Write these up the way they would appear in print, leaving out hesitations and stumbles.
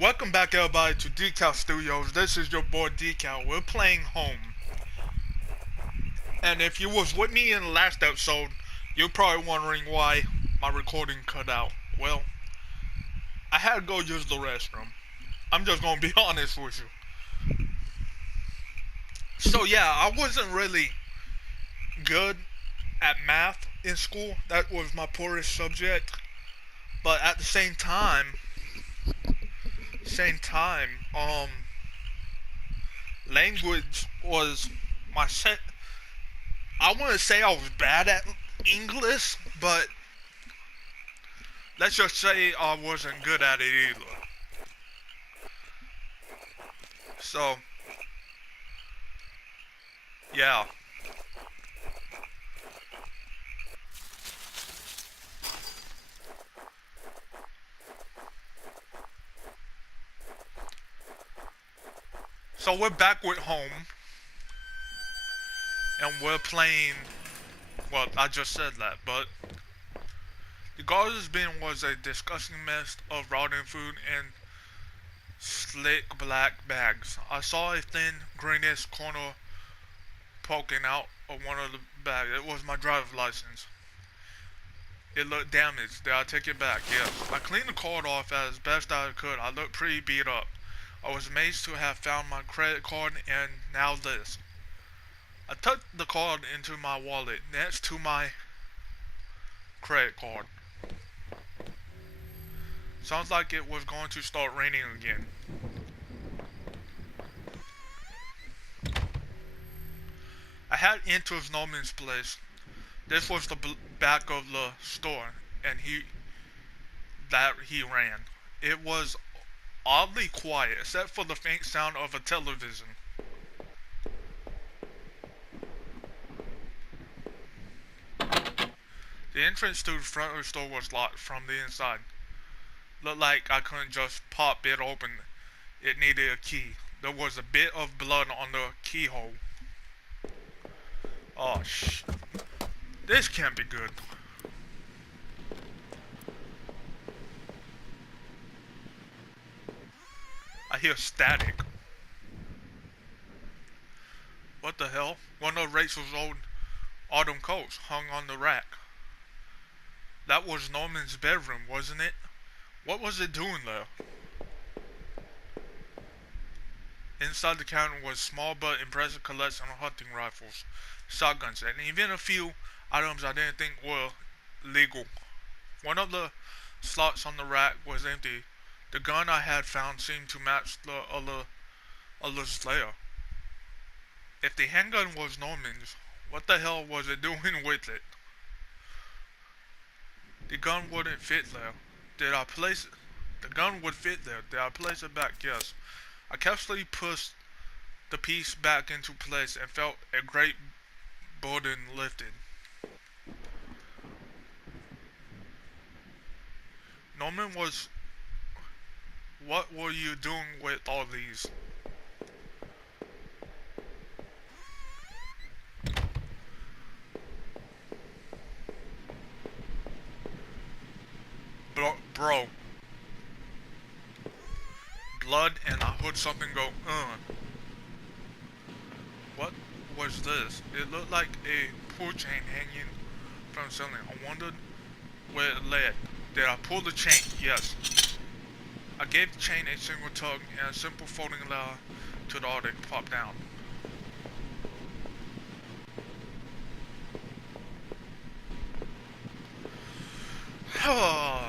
Welcome back, everybody, to Decal Studios. This is your boy Decal. We're playing Home. And if you was with me in the last episode, you're probably wondering why my recording cut out. Well, I had to go use the restroom. I'm just gonna be honest with you. So yeah, I wasn't really good at math in school. That was my poorest subject. But at the same time, language was my set. I want to say I was bad at English, but let's just say I wasn't good at it either. So, yeah. So we're back with Home, and we're playing. Well, I just said that, but the garbage bin was a disgusting mess of rotten food in slick black bags. I saw a thin, greenish corner poking out of one of the bags. It was my driver's license. It looked damaged. Did I take it back? Yes. I cleaned the card off as best I could. I looked pretty beat up. I was amazed to have found my credit card and now this. I tucked the card into my wallet next to my credit card. Sounds like it was going to start raining again. I had entered Norman's place. This was the back of the store, and he ran. It was oddly quiet, except for the faint sound of a television. The entrance to the front of the store was locked from the inside. Looked like I couldn't just pop it open. It needed a key. There was a bit of blood on the keyhole. Oh, this can't be good. I hear static. What the hell? One of Rachel's old autumn coats hung on the rack. That was Norman's bedroom, wasn't it? What was it doing there? Inside the counter was a small but impressive collection of hunting rifles, shotguns, and even a few items I didn't think were legal. One of the slots on the rack was empty. The gun I had found seemed to match the other's layer. If the handgun was Norman's, what the hell was it doing with it? The gun wouldn't fit there. Did I place it? The gun would fit there. Did I place it back? Yes. I carefully pushed the piece back into place and felt a great burden lifted. Norman was... What were you doing with all these? Bro. Blood, and I heard something go, What was this? It looked like a pull chain hanging from the ceiling. I wondered where it led. Did I pull the chain? Yes. I gave the chain a single tug and a simple folding lever to the Arctic popped down.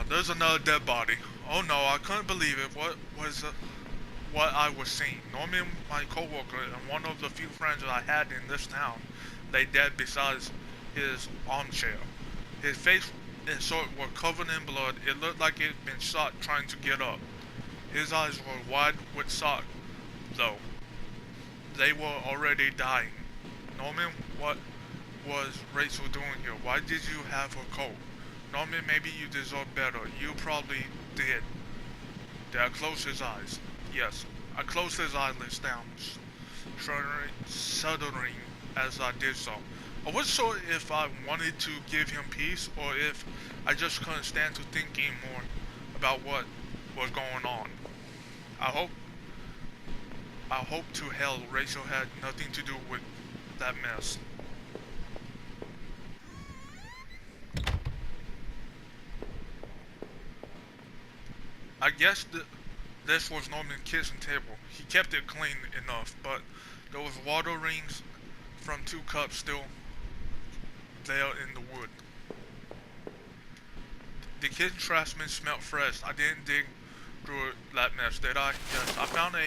There's another dead body. Oh no, I couldn't believe it. What I was seeing? Norman, my coworker, and one of the few friends that I had in this town, lay dead beside his armchair. His face and sword were covered in blood. It looked like he'd been shot trying to get up. His eyes were wide with shock, though. They were already dying. Norman, what was Rachel doing here? Why did you have her coat? Norman, maybe you deserve better. You probably did. Did I close his eyes? Yes. I closed his eyelids down, shuddering as I did so. I wasn't sure if I wanted to give him peace or if I just couldn't stand to thinking more about what was going on. I hope I hope to hell Rachel had nothing to do with that mess. I guess this was Norman's kitchen table. He kept it clean enough, but there was water rings from 2 cups still there in the wood. The kitchen trash bin smelled fresh. I didn't dig through that mess, did I? Yes, I found a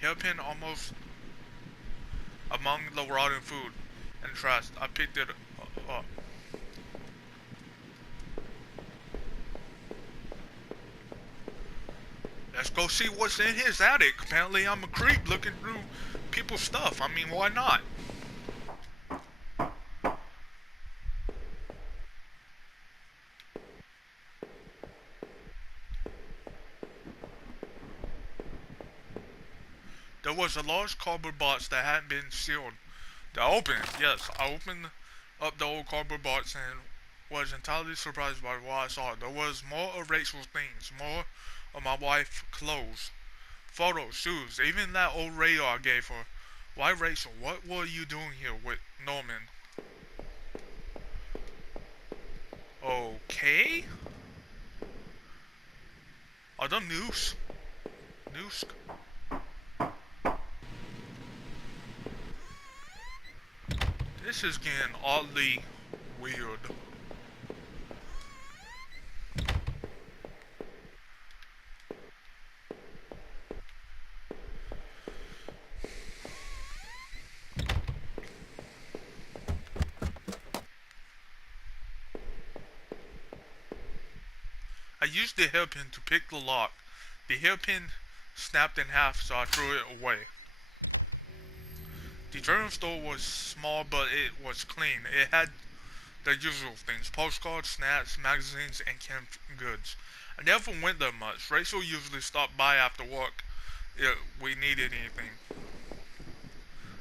hairpin almost among the rotten food and trash. I picked it up. Let's go see what's in his attic. Apparently I'm a creep looking through people's stuff. I mean, why not? There was a large cardboard box that hadn't been sealed. I opened it, yes. I opened up the old cardboard box and was entirely surprised by what I saw. There was more of Rachel's things, more of my wife's clothes, photos, shoes, even that old radar I gave her. Why, Rachel, what were you doing here with Norman? Okay? Are the news? News? This is getting oddly weird. I used the hairpin to pick the lock. The hairpin snapped in half, so I threw it away. The general store was small, but it was clean. It had the usual things: postcards, snacks, magazines, and canned goods. I never went there much. Rachel usually stopped by after work if we needed anything.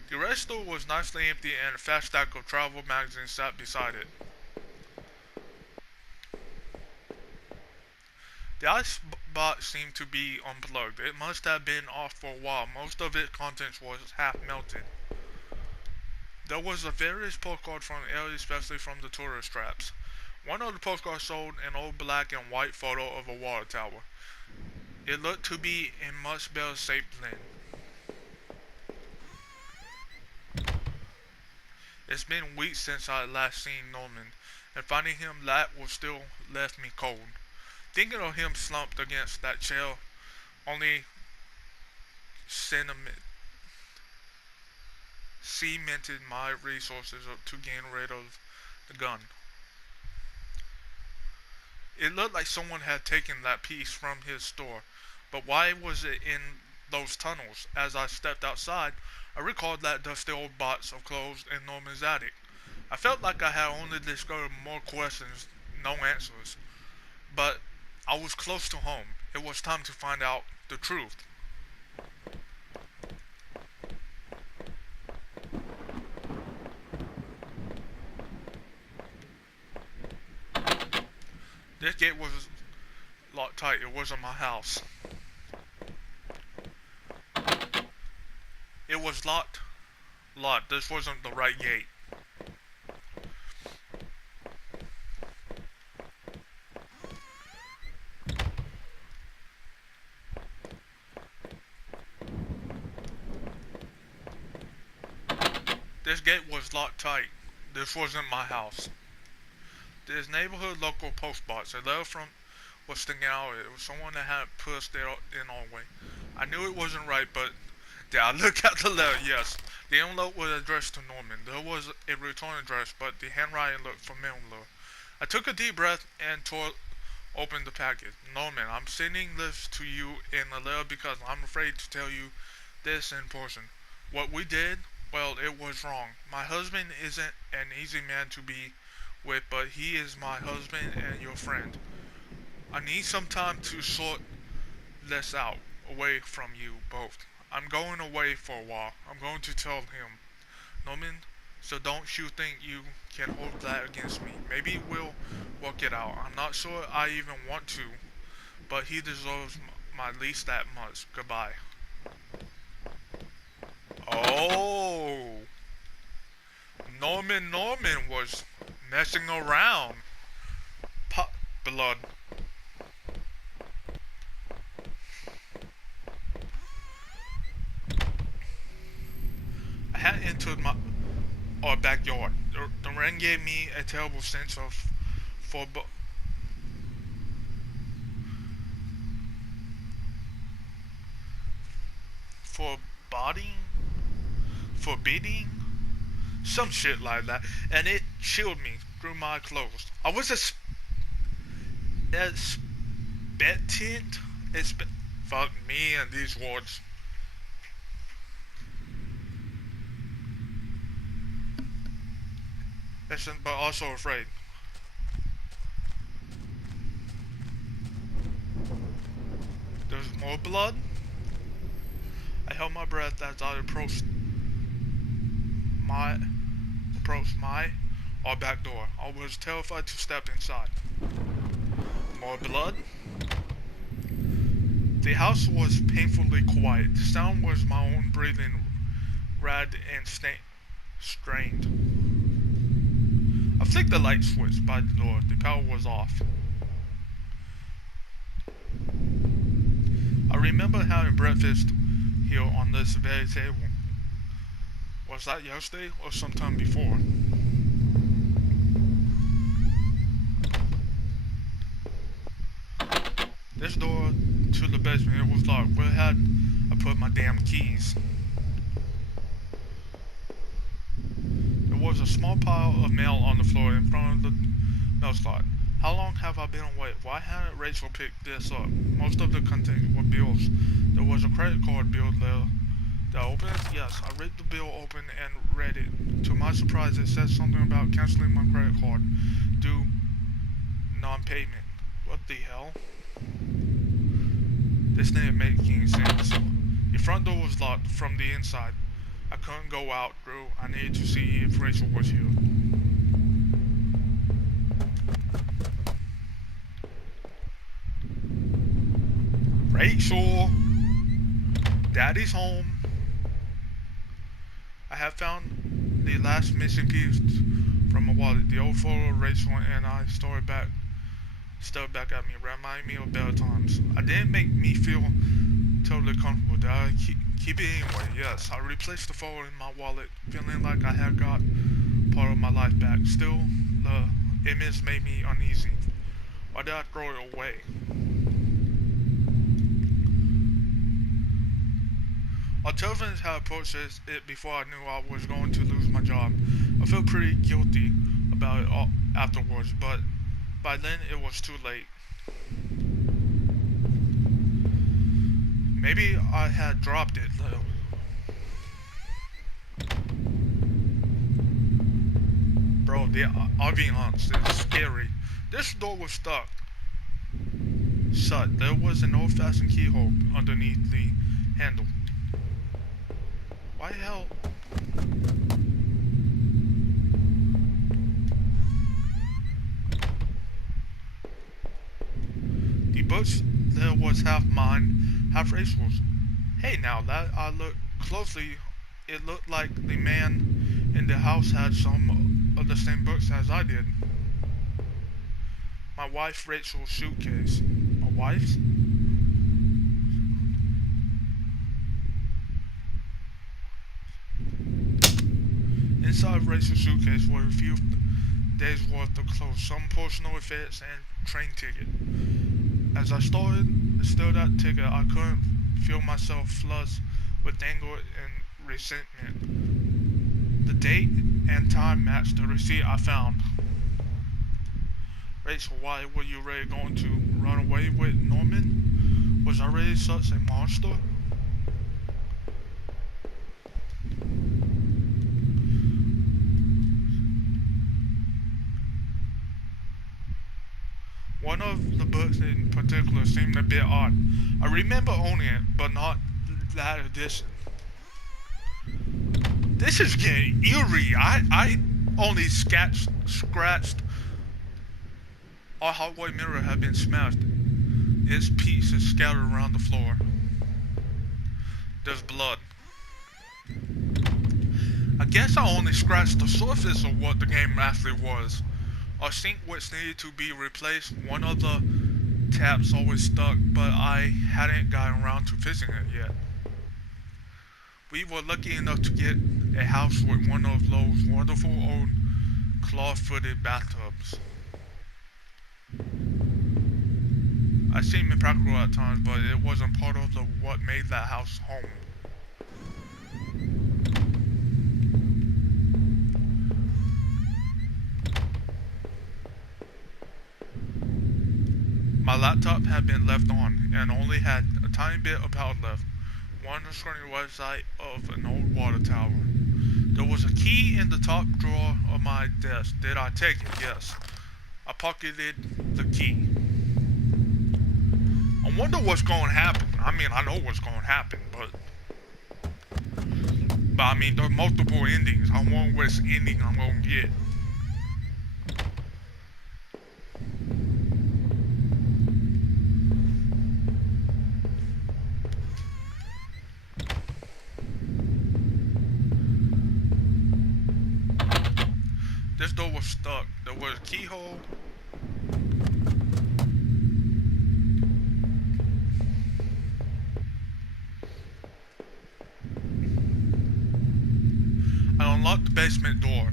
The rest store was nicely empty, and a fat stack of travel magazines sat beside it. The ice box seemed to be unplugged. It must have been off for a while. Most of its contents was half melted. There was a various postcard from the area, especially from the tourist traps. One of the postcards showed an old black and white photo of a water tower. It looked to be in much better shape then. It's been weeks since I last seen Norman, and finding him that was still left me cold. Thinking of him slumped against that chair only sentiment cemented my resources to gain rid of the gun. It looked like someone had taken that piece from his store, but why was it in those tunnels? As I stepped outside, I recalled that dusty old box of clothes in Norman's attic. I felt like I had only discovered more questions, no answers. But I was close to home. It was time to find out the truth. This gate was locked tight. It wasn't my house. It was locked. Locked. This wasn't the right gate. This gate was locked tight. This wasn't my house. This neighborhood local post box. A letter from was sticking out. It was someone that had pushed it in all the way. I knew it wasn't right, but did I look at the letter? Yes. The envelope was addressed to Norman. There was a return address, but the handwriting looked familiar. I took a deep breath and tore open the package. Norman, I'm sending this to you in a letter because I'm afraid to tell you this in person. What we did, well, it was wrong. My husband isn't an easy man to be with, but he is my husband and your friend. I need some time to sort this out, away from you both. I'm going away for a while. I'm going to tell him. Norman, so don't you think you can hold that against me. Maybe we'll work it out. I'm not sure I even want to, but he deserves my lease that much. Goodbye. Oh, Norman was messing around. Pop blood. I had entered our backyard. The rain gave me a terrible sense of foreboding, forbidding, some shit like that, and it chilled me through my clothes. I was fuck me and these words. Listen, but also afraid. There's more blood. I held my breath as I approached our back door. I was terrified to step inside. More blood. The house was painfully quiet. The sound was my own breathing, rad and strained. I flicked the light switch by the door. The power was off. I remember having breakfast here on this very table. Was that yesterday or sometime before? This door to the basement, it was locked. Where had I put my damn keys? There was a small pile of mail on the floor in front of the mail slot. How long have I been away? Why hadn't Rachel picked this up? Most of the content were bills. There was a credit card bill there. Did I open it? Yes, I ripped the bill open and read it. To my surprise, it said something about canceling my credit card due non-payment. What the hell? This didn't make any sense. The front door was locked from the inside. I couldn't go out through. I needed to see if Rachel was here. Rachel! Daddy's home. I have found the last missing piece from my wallet. The old photo of Rachel and I stared back at me, reminding me of better times. I didn't make me feel totally comfortable. Did I keep it anyway? Yes. I replaced the photo in my wallet, feeling like I had got part of my life back. Still, the image made me uneasy. Why did I throw it away? Our television had approached it before I knew I was going to lose my job. I felt pretty guilty about it all afterwards, but by then it was too late. Maybe I had dropped it though. Bro, I'll be honest, it's scary. This door was stuck shut. There was an old-fashioned keyhole underneath the handle. Why the hell? The books there was half mine, half Rachel's. Hey, now that I looked closely, it looked like the man in the house had some of the same books as I did. My wife Rachel's suitcase. My wife's? Inside Rachel's suitcase were a few days worth of clothes, some personal effects, and train ticket. As I stared at the ticket, I couldn't feel myself flush with anger and resentment. The date and time matched the receipt I found. Rachel, why were you really going to run away with Norman? Was I really such a monster? One of the books in particular seemed a bit odd. I remember owning it, but not that edition. This is getting eerie. I only scratched. Our hallway mirror had been smashed. its pieces scattered around the floor. There's blood. I guess I only scratched the surface of what the game actually was. A sink which needed to be replaced, one of the taps always stuck, but I hadn't gotten around to fixing it yet. We were lucky enough to get a house with one of those wonderful old claw-footed bathtubs. I seem impractical at times, but it wasn't part of what made that house home. My laptop had been left on and only had a tiny bit of power left. One screen website of an old water tower. There was a key in the top drawer of my desk. Did I take it? Yes. I pocketed the key. I wonder what's going to happen. I mean, I know what's going to happen, but I mean, there are multiple endings. I wonder which ending I'm going to get. This door was stuck. There was a keyhole. I unlocked the basement door.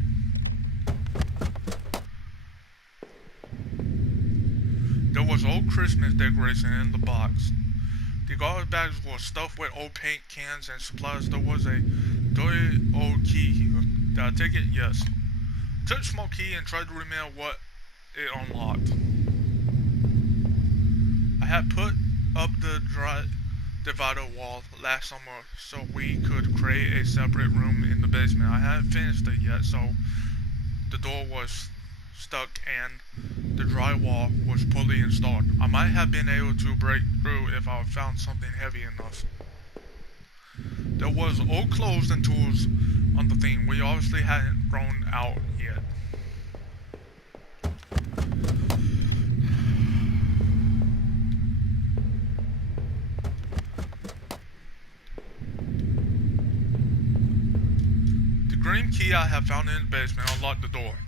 There was old Christmas decoration in the box. The garbage bags were stuffed with old paint cans and supplies. There was a dirty old key here. Did I take it? Yes. Took the small key and tried to remember what it unlocked. I had put up the divider wall last summer so we could create a separate room in the basement. I hadn't finished it yet, so the door was stuck and the drywall was poorly installed. I might have been able to break through if I found something heavy enough. There was old clothes and tools on the thing. We obviously hadn't thrown out yet. The green key I had found in the basement unlocked the door.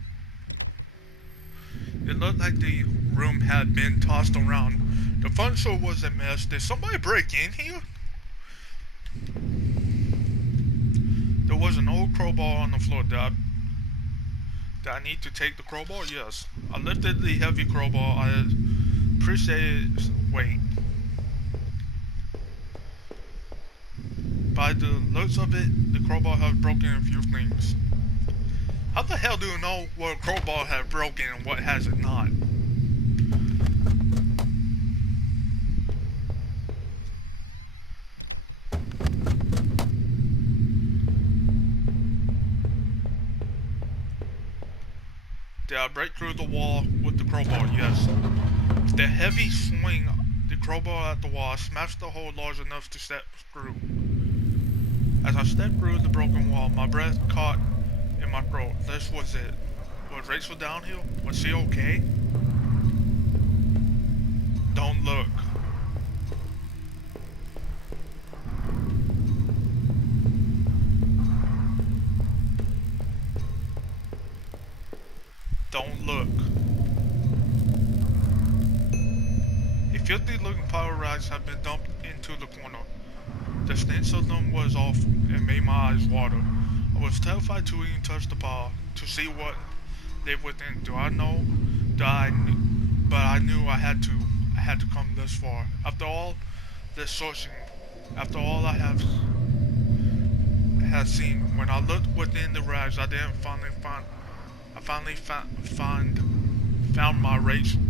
It looked like the room had been tossed around. The furniture was a mess. Did somebody break in here? There was an old crowbar on the floor. Did I need to take the crowbar? Yes. I lifted the heavy crowbar. I appreciated its weight. By the looks of it, the crowbar had broken a few things. How the hell do you know what crowbar has broken and what has it not? Did I break through the wall with the crowbar? Yes. With the heavy swing, the crowbar at the wall, I smashed the hole large enough to step through. As I stepped through the broken wall, my breath caught in my throat. This was it. Was Rachel down here? Was she okay? Don't look. Don't look. A filthy looking pile of rags had been dumped into the corner. The stench of them was off and made my eyes water. I was terrified to even touch the pile to see what lay within. Do I know? But I knew I had to come this far. After all this searching, after all I had seen, when I looked within the rags, I finally found my Rachel.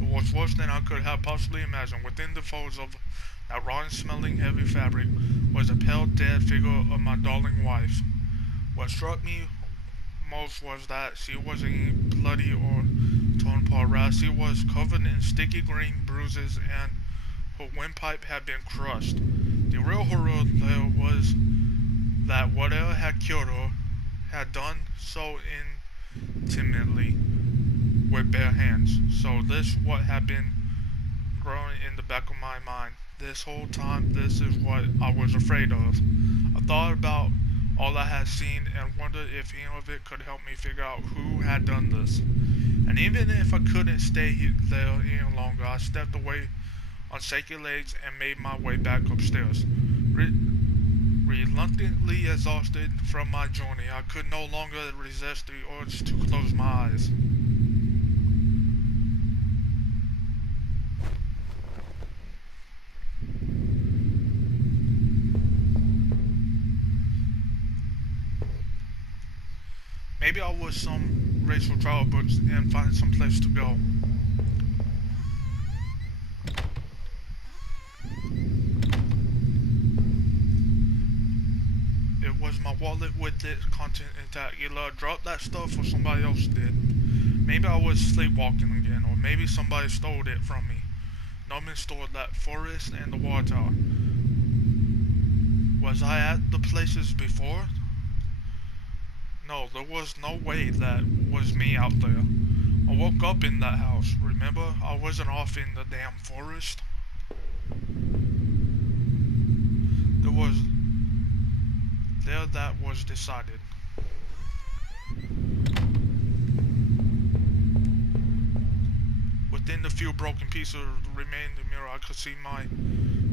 It was worse than I could have possibly imagined. Within the folds of that rotten-smelling heavy fabric was a pale, dead figure of my darling wife. What struck me most was that she wasn't bloody or torn apart. Rather, she was covered in sticky green bruises and her windpipe had been crushed. The real horror there was that whatever had killed her had done so intimately with bare hands. So this what had been growing in the back of my mind. This whole time, this is what I was afraid of. I thought about all I had seen and wondered if any of it could help me figure out who had done this. And even if I couldn't stay there any longer, I stepped away on shaky legs and made my way back upstairs. Reluctantly exhausted from my journey, I could no longer resist the urge to close my eyes. Maybe I'll watch some Rachel Trial books and find some place to go. It was my wallet with its content intact. Either I dropped that stuff or somebody else did. Maybe I was sleepwalking again, or maybe somebody stole it from me. Norman stole that forest and the water tower. Was I at the places before? No, there was no way that was me out there. I woke up in that house, remember? I wasn't off in the damn forest. That was decided. Within the few broken pieces remaining in the mirror, I could see my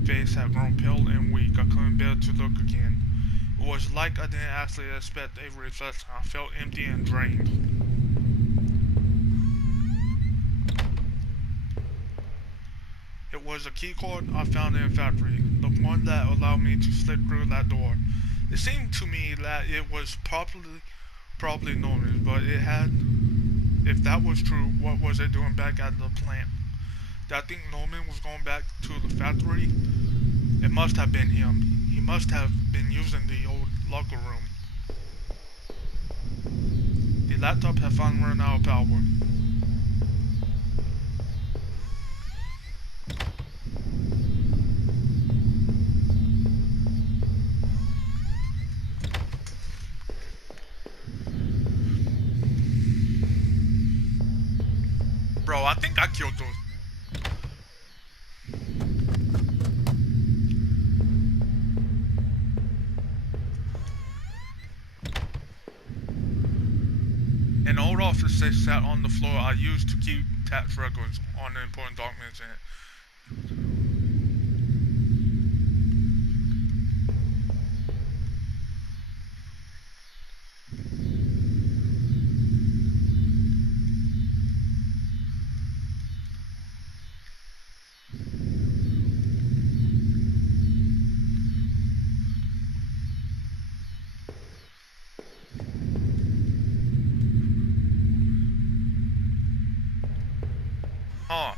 face had grown pale and weak. I couldn't bear to look again. It was like I didn't actually expect a reflection. I felt empty and drained. It was a key card I found in a factory, the one that allowed me to slip through that door. It seemed to me that it was probably Norman's, but if that was true, what was it doing back at the plant? Did I think Norman was going back to the factory? It must have been him. He must have been using the old locker room. The laptop had finally run out of power. Bro, I think I killed those. An old office that sat on the floor I used to keep tax records on the important documents in it. Huh.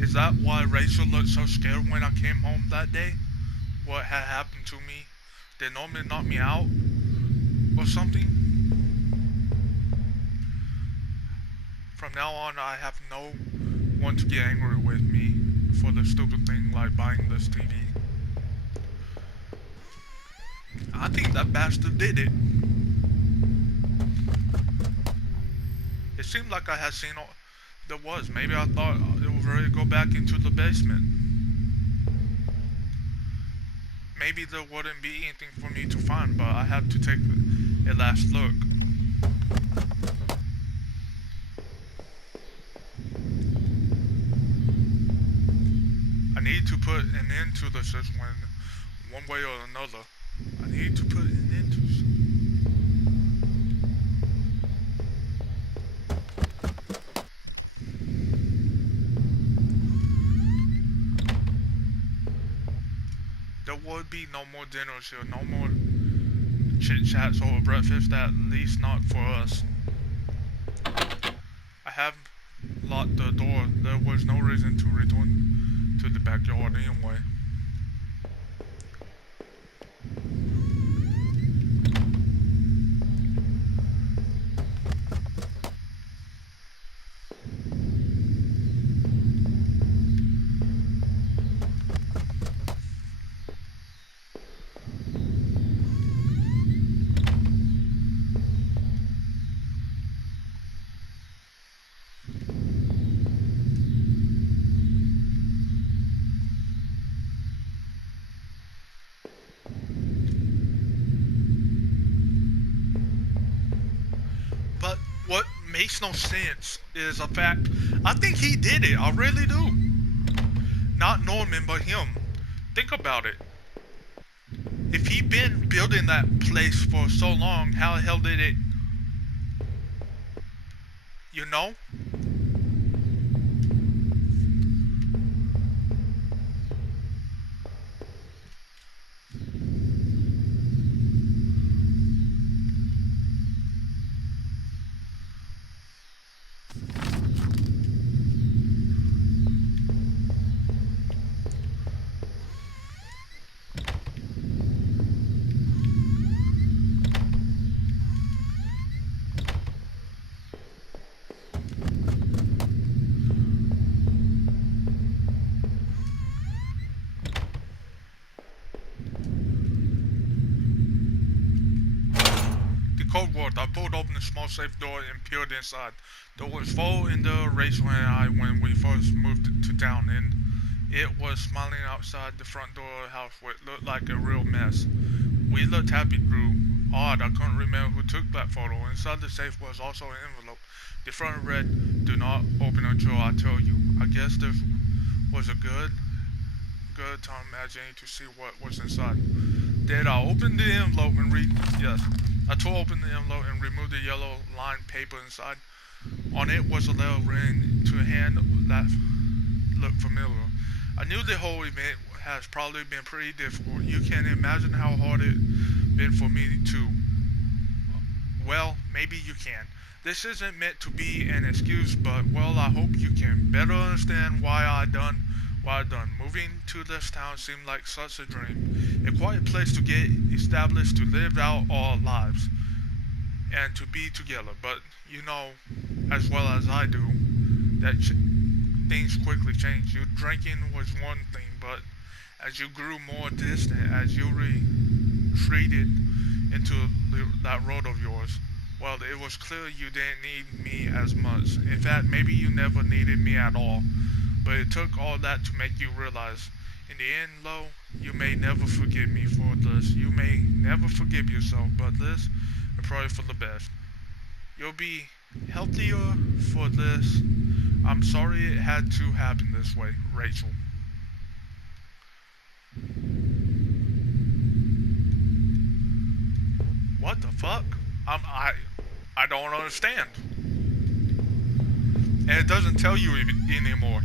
Is that why Rachel looked so scared when I came home that day? What had happened to me? Did Norman knock me out? Or something? From now on, I have no one to get angry with me for the stupid thing like buying this TV. I think that bastard did it. It seemed like I had seen all there was. Maybe I thought it was ready to go back into the basement. Maybe there wouldn't be anything for me to find, but I had to take a last look. I need to put an end to this one way or another. I need to put an end to this. would be no more dinners here, no more chit chats over breakfast, at least not for us. I have locked the door. There was no reason to return to the backyard anyway. But what makes no sense is a fact. I think he did it. I really do. Not Norman, but him. Think about it. If he'd been building that place for so long, how the hell did it... You know? Code word. I pulled open the small safe door and peered inside. There was Vo in the Rachel and I when we first moved to town, and it was smiling outside the front door of the house where it looked like a real mess. We looked happy through. Odd, I couldn't remember who took that photo. Inside the safe was also an envelope. The front read, "Do not open until I tell you." I guess this was a good time imagining to see what was inside. Then I opened the envelope and yes. I tore open the envelope and removed the yellow lined paper inside. On it was a letter written to a hand that looked familiar. I knew the whole event has probably been pretty difficult. You can imagine how hard it's been for me too. Well, maybe you can. This isn't meant to be an excuse, but well, I hope you can better understand why I done what I done. Moving to this town seemed like such a dream. A quiet place to get established, to live out our lives, and to be together. But you know, as well as I do, that things quickly change. Your drinking was one thing, but as you grew more distant, as you retreated into that road of yours, well, it was clear you didn't need me as much. In fact, maybe you never needed me at all. But it took all that to make you realize. In the end, Lo, you may never forgive me for this. You may never forgive yourself, but this is probably for the best. You'll be healthier for this. I'm sorry it had to happen this way, Rachel. What the fuck? I don't understand. And it doesn't tell you anymore.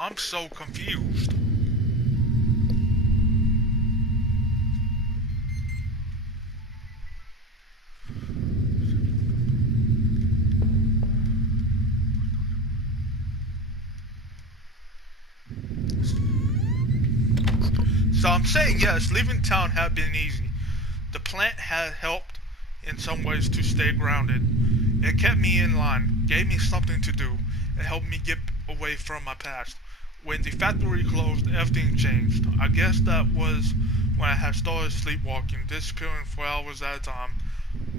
I'm so confused. So I'm saying yes, leaving town had been easy. The plant had helped in some ways to stay grounded. It kept me in line, gave me something to do, and helped me get away from my past. When the factory closed, everything changed. I guess that was when I had started sleepwalking, disappearing for hours at a time.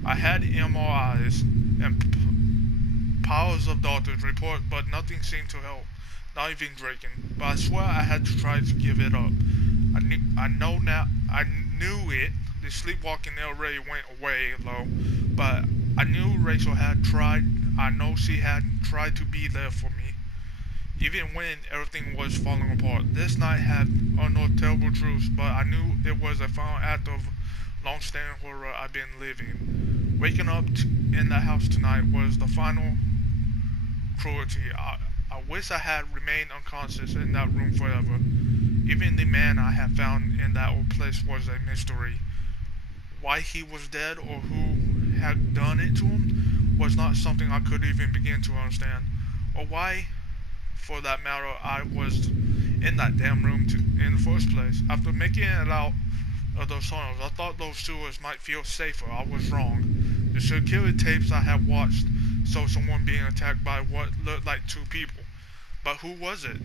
I had MRIs and piles of doctors' reports, but nothing seemed to help. Not even drinking. But I swear I had to try to give it up. I know now. I knew it. The sleepwalking already went away though, but I knew Rachel had tried. I know she had tried to be there for me, even when everything was falling apart. This night had unknown terrible truths, but I knew it was a final act of long-standing horror I've been living. Waking up in that house tonight was the final cruelty. I wish I had remained unconscious in that room forever. Even the man I had found in that old place was a mystery. Why he was dead or who had done it to him was not something I could even begin to understand. Or why, for that matter, I was in that damn room in the first place. After making it out of those tunnels, I thought those sewers might feel safer. I was wrong. The security tapes I had watched showed someone being attacked by what looked like two people. But who was it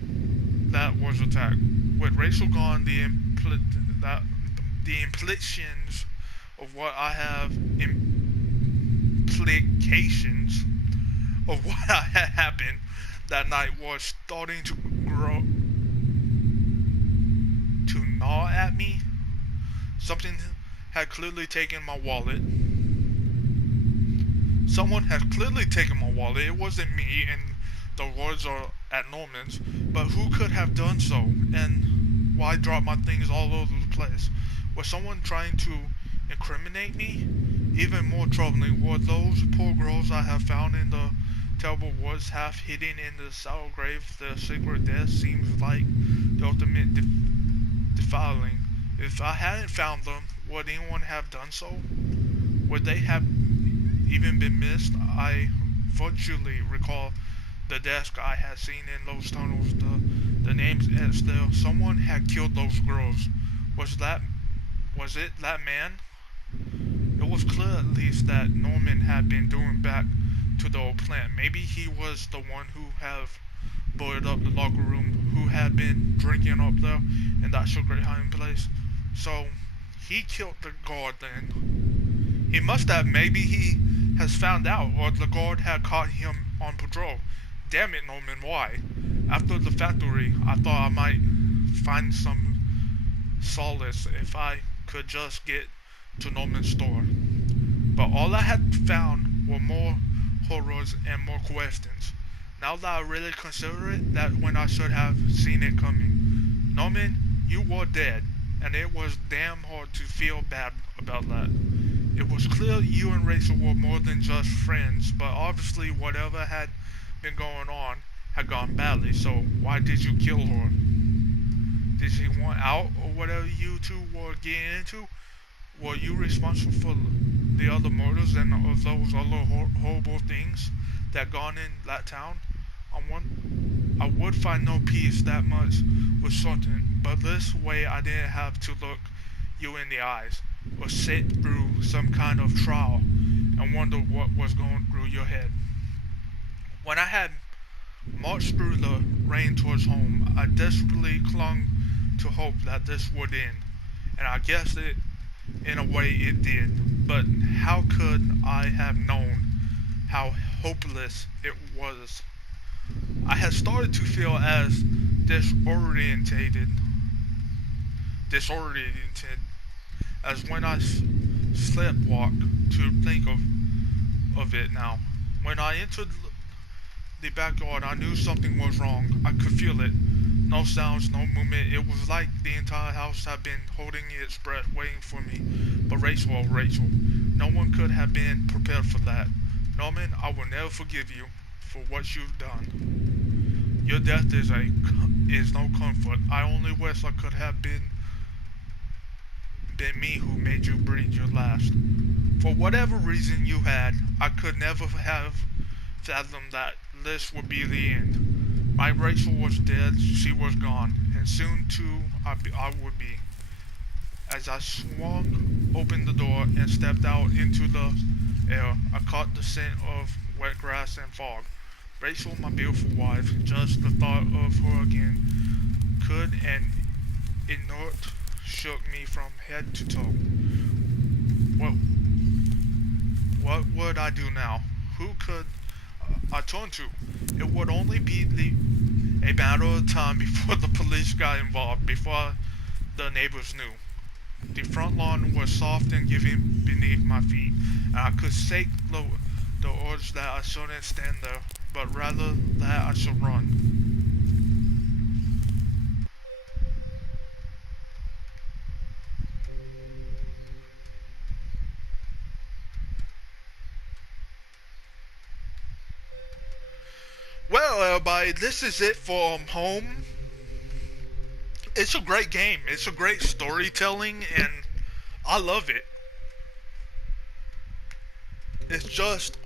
that was attacked? With Rachel gone, the implications of what I have implications of what had happened that night was starting to grow, to gnaw at me. Something had clearly taken my wallet. Someone had clearly taken my wallet. It wasn't me, and the words are at Norman's, but who could have done so? And why drop my things all over the place? Was someone trying to incriminate me? Even more troubling were those poor girls I have found in the terrible woods, half hidden in the shallow grave. Their secret death seems like the ultimate defiling. If I hadn't found them, would anyone have done so? Would they have even been missed? I virtually recall the desk I had seen in those tunnels, the names etched there. Someone had killed those girls. Was it that man? It was clear at least that Norman had been doing back to the old plant. Maybe he was the one who had boarded up the locker room, who had been drinking up there in that secret hiding place. So he killed the guard then. He must have. Maybe he has found out, or the guard had caught him on patrol. Damn it, Norman, why? After the factory, I thought I might find some solace if I could just get to Norman's store. But all I had found were more horrors and more questions. Now that I really consider it, that when I should have seen it coming. Norman, you were dead, and it was damn hard to feel bad about that. It was clear you and Rachel were more than just friends, but obviously whatever had been going on had gone badly, so why did you kill her? Did she want out or whatever you two were getting into? Were you responsible for the other murders and of those other horrible things that gone in that town? I would find no peace, that much was certain, but this way I didn't have to look you in the eyes, or sit through some kind of trial and wonder what was going through your head. When I had marched through the rain towards home, I desperately clung to hope that this would end, and I guess it, in a way, it did. But how could I have known how hopeless it was? I had started to feel as disoriented as when I sleepwalked, to think of it now. When I entered the backyard, I knew something was wrong. I could feel it. No sounds, no movement. It was like the entire house had been holding its breath, waiting for me. But Rachel, no one could have been prepared for that. Norman, I will never forgive you for what you've done. Your death is no comfort. I only wish I could have been me who made you breathe your last. For whatever reason you had, I could never have fathomed that this would be the end. My Rachel was dead, she was gone, and soon too I would be. As I swung open the door and stepped out into the air, I caught the scent of wet grass and fog. Rachel, my beautiful wife, just the thought of her again could and inert shook me from head to toe. What, what would I do now? Who could I turn to? It would only be a matter of time before the police got involved, before the neighbors knew. The front lawn was soft and giving beneath my feet, and I could shake the urge that I shouldn't stand there, but rather that I should run. Well, everybody, this is it for Home. It's a great game. It's a great storytelling, and I love it. It's just,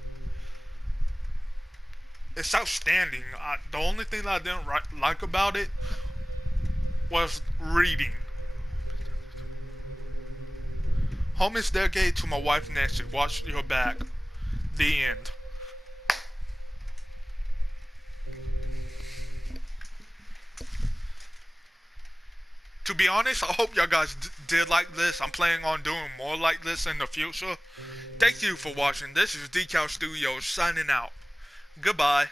it's outstanding. The only thing that I didn't like about it was reading. Home is dedicated to my wife Nancy. Watch your back. The end. To be honest, I hope y'all guys did like this. I'm planning on doing more like this in the future. Thank you for watching. This is Decal Studios signing out. Goodbye.